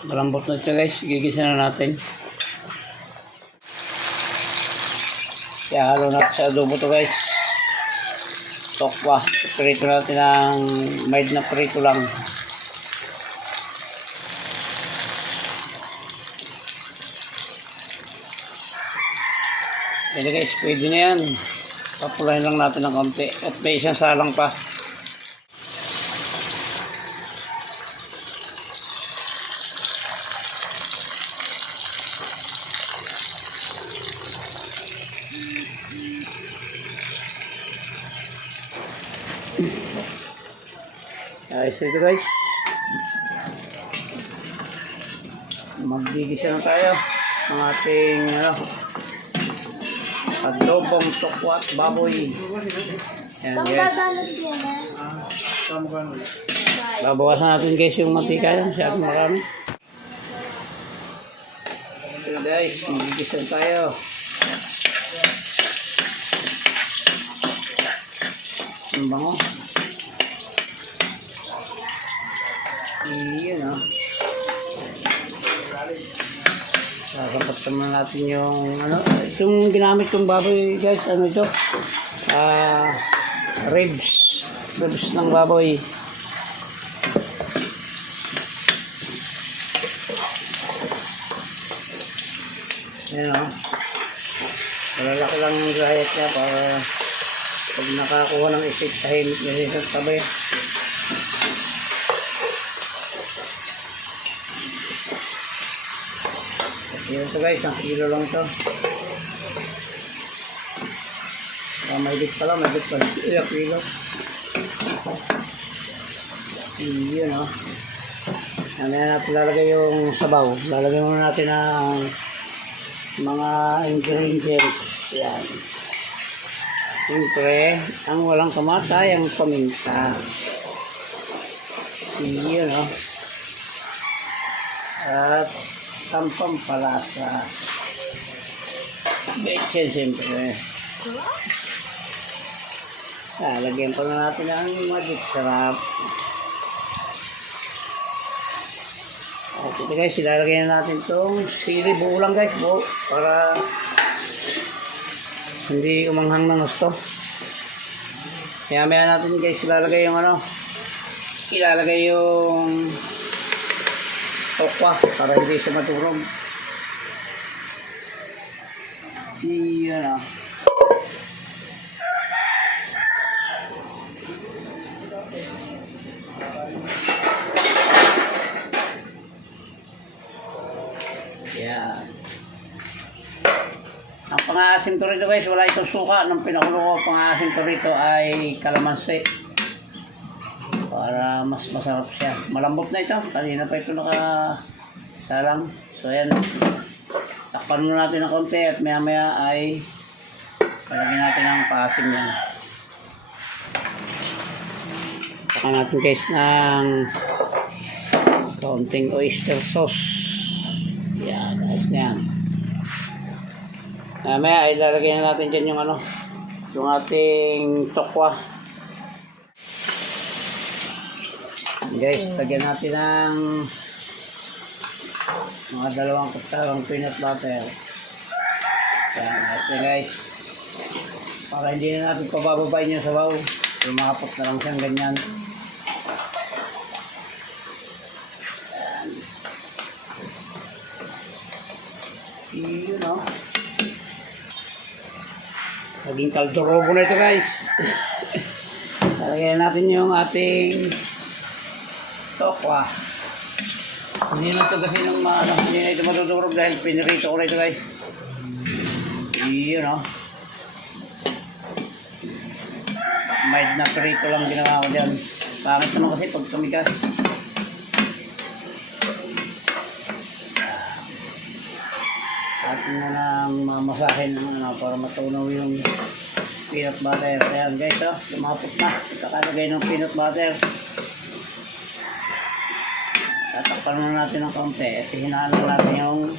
Malambot na ito guys, gigisa na natin. Kaya halo natin sa adobo to guys. Tokwa, prito natin ng mild na prito lang. Yan guys, pwede na yan. Papulahin lang natin ng konti. At may isang salang pa. Ayos ito guys. Magigisa na tayo ng ating adobong tokwa at baboy. Yan guys. Babawasan natin guys yung mantika yan. Masyadong marami. So guys, magigisa na tayo. Ang bango. Iyon sasapat naman natin yung itong ginamit kong baboy guys, ito ribs ng baboy. Yan malalaki lang yung gayat niya para pag nakakuha ng isip tahimik na siya sa tabi. Yan ito guys, 1 kilo lang ito. May bit pala, ilang kilo. Yun ano natin lalagay yung sabaw. Lalagay muna natin ang mga ingredients. Yan. Siyempre, ang walang kamatay, ang paminta. Yun at ang pampalasa. Betchen siyempre. Lagyan pa na natin ang magic sarap. Okay guys, ilalagyan natin itong sili buo lang guys. Buo. Para hindi umanghang ng gusto. Kaya maya natin guys ilalagay yung ilalagay yung tokwa para hindi siya maturog. Iyan yan. Ang pang-aasim to rito guys, wala itong suka. Nang pinakulo ko pang-aasim to rito ay kalamansi para mas masarap siya. Malambot na ito. Kanina pa ito nakasalang. So yan. Takpan muna natin ng konti at maya maya ay palagyan natin ang paasim yan. Takpan natin guys ng kaunting oyster sauce. Yan. Ayos na yan. Maya maya ay lalagyan natin dyan yung ating tokwa. Guys, lagyan natin ng mga 2 kutsarang peanut butter. Yan, ito guys. Para hindi na natin pabababain yung sabaw. Lumakapot na lang siyang ganyan. Yan. Yun naging kaldorobo na ito guys. Lagyan natin yung ating tokwa. Hindi na ito kasi hindi na ito matutulog dahil pinirito ko na ito guys. Yun mild na prito lang ginawa ko dyan. Pangit naman kasi pag tumigas. Atin na lang mamasahin para matunaw yung peanut butter. Ayan guys lumapot na. Kakalagay ng peanut butter. Tatakpan muna natin ng konti at hinaan natin yung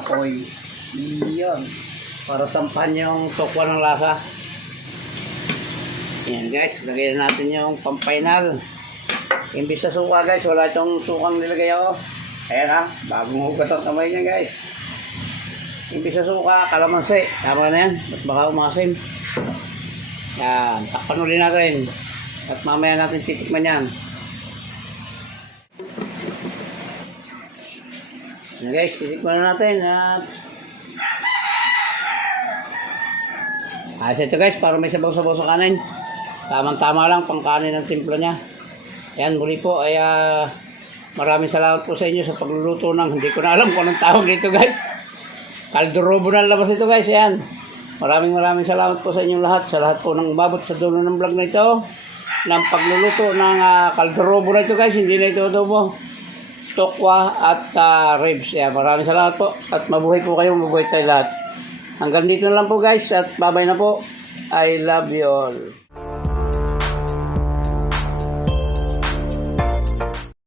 apoy. Iyon. Para sampahan yung tokwa ng lasa. Yan guys, lagyan natin yung pampainal. Imbis sa suka guys, wala itong sukang nilagay ako. Ayan ha, bagong hugas ang kamay niya guys. Imbis sa suka, kalamansi. Tama na yan, at baka umasim. Yan, takpan ulit natin. At mamaya natin titikman yan. Yan guys, titikman na natin. Ayos ito guys, para may sabaw-sabaw sa kanin. Tamang-tama lang, pang kanin ang timpla niya. Yan, muli po ay maraming salamat po sa inyo sa pagluluto ng, hindi ko na alam kung anong tawag dito guys. Kaldurobo na labas ito guys, yan. Maraming salamat po sa inyong lahat, sa lahat po ng umabot sa dulo ng vlog na ito. Ng pagluluto ng kaldurobo na ito guys, hindi na ito adobo. Tokwa at ribs. Yan, maraming salamat po at mabuhay po kayo, mabuhay tayo lahat. Hanggang dito na lang po guys at bye-bye na po. I love you all.